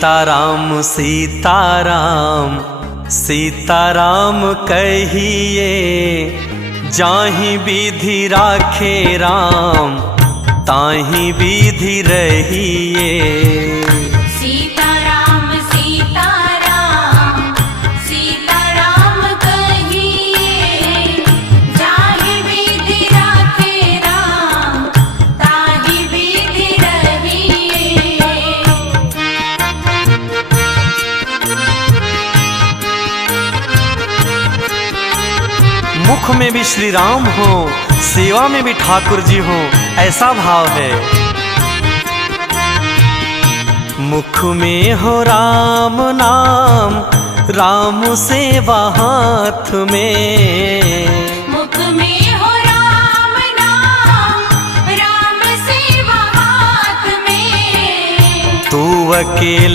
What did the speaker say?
सीताराम सीताराम सीताराम कहिए, जाहि विधि राखे राम ताहि विधि रहिए। सीताराम सीताराम सीताराम कहिए, जाहि विधि राखे राम ताहि विधि रहिए। मुख में भी श्री राम हो, सेवा में भी ठाकुर जी हो, ऐसा भाव है। मुख में हो राम नाम, राम सेवा हाथ में। मुख में हो राम नाम, राम सेवा हाथ में। तू अकेला